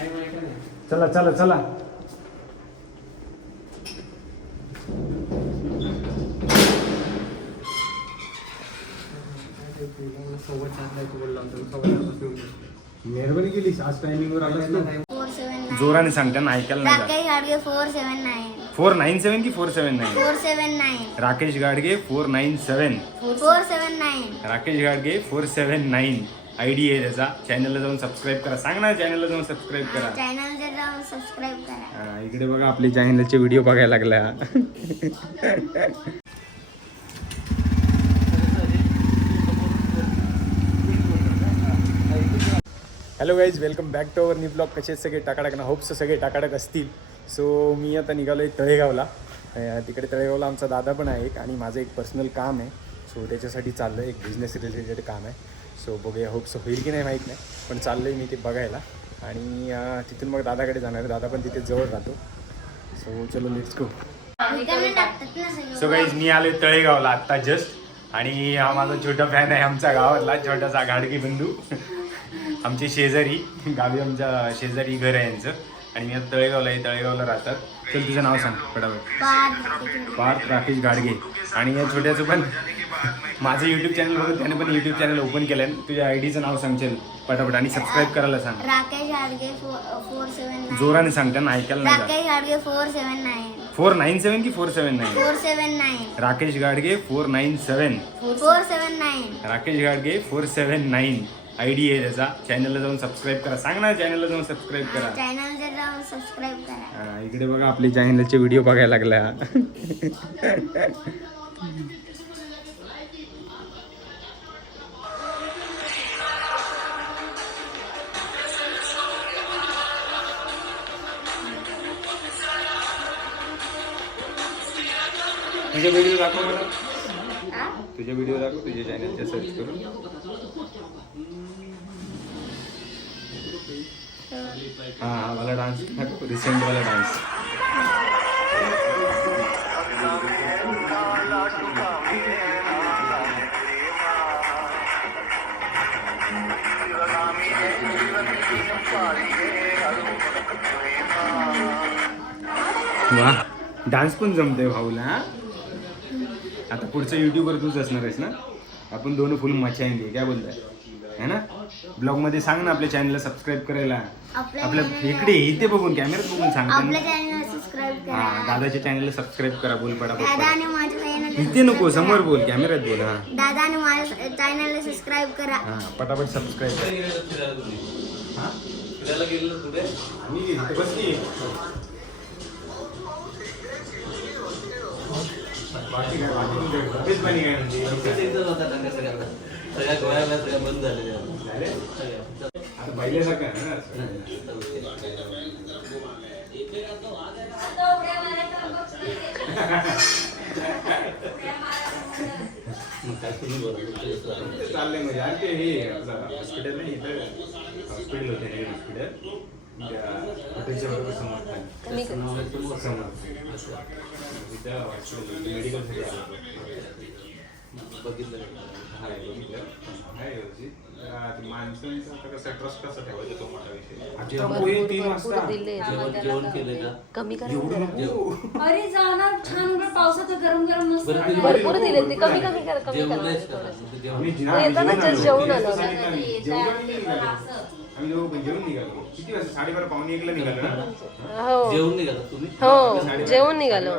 चला चला चला. मेहरबानी केली आज टायमिंगवर आलास ना. जोराने सांगताना ऐकायला नाही. राकेश गाडगे 479. 497 की 479? 479. राकेश गाडगे 497. 479. राकेश गाडगे 479 आयडी आहे त्याचा. चॅनलला जाऊन सबस्क्राईब करा. सांग ना, चॅनलला जाऊन सबस्क्राईब करा. चॅनलला जाऊन सबस्क्राईब करा. इकडे बघा आपले चॅनलचे व्हिडिओ बघायला लागला. Hello guys, welcome back to our new blog. कसे सगळे टाकाटक ना, होप्स सगळे टाकाटक असतील. सो मी आता निघालो आहे तळेगावला. तिकडे तळेगावला आमचा दादा पण आहे एक, आणि माझं एक पर्सनल काम आहे. सो त्याच्यासाठी चाललं आहे, एक बिझनेस रिलेटेड काम आहे. सो बघूया, होप्स होईल की नाही माहीत नाही, पण चाललं आहे मी ते बघायला. आणि तिथून मग दादाकडे जाणार आहे. दादा पण तिथे जवळ राहतो. सो चलो लेट्स गो. सो गाईज, मी आलो आहे तळेगावला आत्ता जस्ट. आणि हा माझा छोटा फॅन आहे आमच्या गावातला, छोटासा गाडगे बंधू. आमचे शेजारी गावी, आमच्या शेजारी घर आहे यांचं. आणि मी आता तळेगावला आहे, तळेगावला राहतात. तर तुझं नाव सांग पटापट. पार्थ राकेश गाडगे. आणि या छोट्याचं पण माझं यूट्यूब चॅनल बघून त्याने पण यूट्यूब चॅनल ओपन केलं आहे. तुझ्या आयडीचं नाव सांगशील पटापट, आणि सबस्क्राईब करायला सांग. राकेश गाडगे 479. जोराने सांग, त्यांना ऐकायला नाही. राकेश गाडगे 479. 497 की 479? 479. राकेश गाडगे 497. 479. राकेश गाडगे 479 आयडी आहे त्याचा. चॅनलला जाऊन सबस्क्राईब करा. सांग ना, चॅनलला जाऊन सबस्क्राईब करा. चॅनलला जाऊन सबस्क्राईब करा. इकडे बघा आपले चॅनलचे व्हिडिओ बघायला लागला. तुझे व्हिडिओ दाखव मला. तुझे व्हिडिओ दाखव, तुझ्या चॅनलच्या सर्च करून. हा वाला डान्स दाखव, रिसेंट वाला डान्स. वा, डान्स पण जमतोय भाऊला. आता पुढचं युट्यूबवर तूच असणार आहेस ना. आपण दोन फुल मचाएंगे, काय बोलताय है ना. ब्लॉग मध्ये सांग ना आपल्या चॅनलला सबस्क्राईब करायला. आपल्या इकडे इथे बघून, कॅमेऱ्यात बघून सांग. आपल्या चॅनलला सबस्क्राईब करा. हा, दादाच्या चॅनलला सबस्क्राईब करा. बोल पटापट. दादा आणि माझ्या चॅनलला इथे नको, समोर बोल, कॅमेऱ्यात बोल. हा, दादा आणि माझ्या चॅनलला सबस्क्राईब करा. हा, पटापट सबस्क्राईब करा. हा, फिरायला गेलेलो कुठे? आम्ही इथे बसली. बाकी काय, बाकी पाणी काय म्हणजे सगळ्या गोळ्या सगळ्या बंद झालेल्या आता पहिल्यासारखं आहे ना. चाललंय म्हणजे. आणि ते हे हॉस्पिटल नाही, इथं हॉस्पिटल होते, हॉस्पिटल हॉटेलच्या बरोबर समोर समोर तिथं हॉस्पिटल मेडिकलसाठी आलं. बघितलं माणसांचा कसा ट्रस्ट कसा ठेवायचा तो मोठा विषय. 3 वाजता जेवण केलं का? कमी अरे जाणार छान पावसात गरम गरम मस्त भरपूर दिले ते. कमी कमी करा, कमी करा. येताना जस्ट जेवून आलो. आम्ही दोघं जेवण निघालो. किती वाजता? 12:30 पावणे 1ला निघालो ना. हो जेवण निघाला तुम्ही? हो, जेवून निघालो.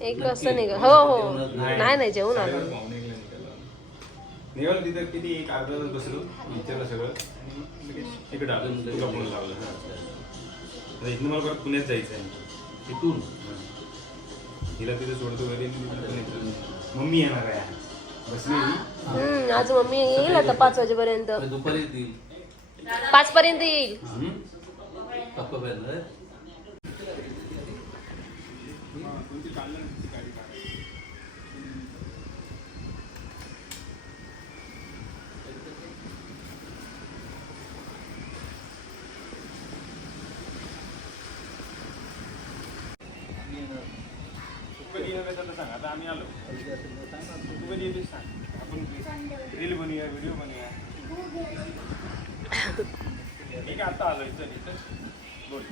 1 वाजता निघालो. हो हो, नाही जेवून आलो. निघालो तिथं किती, 1 अर्धा तास बसलो, विचारलं सगळं, तिकडे आलो. तुला फोन लावला. इथून मला परत पुण्यात जायचं आहे. तिथून हिला तिथे सोडतो घरी. मम्मी येणार आहे, बसली. आज मम्मी येईल आता 5 वाजेपर्यंत. दुपारी येतील. 5 पर्यंत येईल. पप्पा पहिलं सांग. आता आम्ही आलो. तू कधी येतेस सांग. आपण रील बनवूया, व्हिडिओ बनवूया. ठीक आहे आता आलोय चल इथं बोल.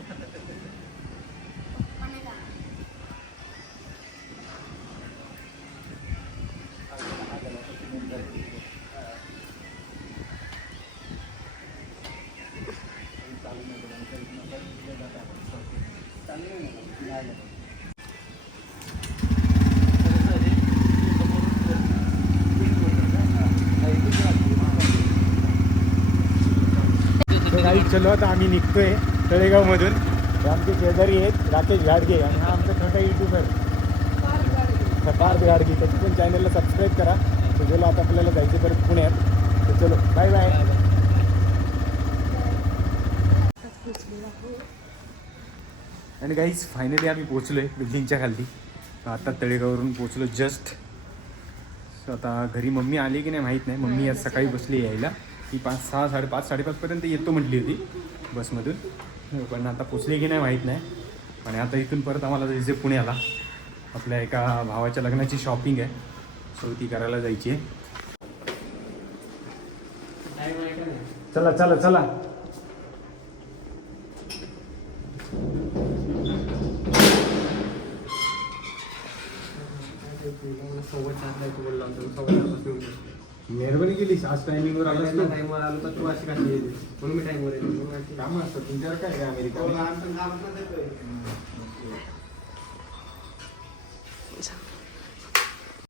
चलो आता आम्ही निघतोय तळेगावमधून. हे आमचे शेजारी आहेत राकेश गाडगे आणि हा आमचा छोटा युट्यूबर पार्थ गाडगे. त्याची पण चॅनलला सबस्क्राईब करा. तर चलो आता आपल्याला जायचं परत पुण्यात. तर चलो बाय बाय. आणि गाईज फायनली आम्ही पोचलो आहे बिल्डिंगच्या खाली. आता तळेगाववरून पोचलो जस्ट. सो आता घरी मम्मी आली की नाही माहीत नाही. मम्मी आज सकाळी बसली यायला. ती 5-6 5:30पर्यंत येतो म्हटली होती बसमधून. पण आता पोचली की नाही माहीत नाही. आणि आता इथून परत आम्हाला जायचं पुण्याला. आपल्या एका भावाच्या लग्नाची शॉपिंग आहे. सो ती करायला जायची आहे. चला चला चला. मेहरबानी केलीस आज टायमिंगवर आलास ना. टाइमवर आलो तर तू अशी कशी येते म्हणून मी टाइमवर येतो. कामं असतात तुमच्यावर काय अमेरिका.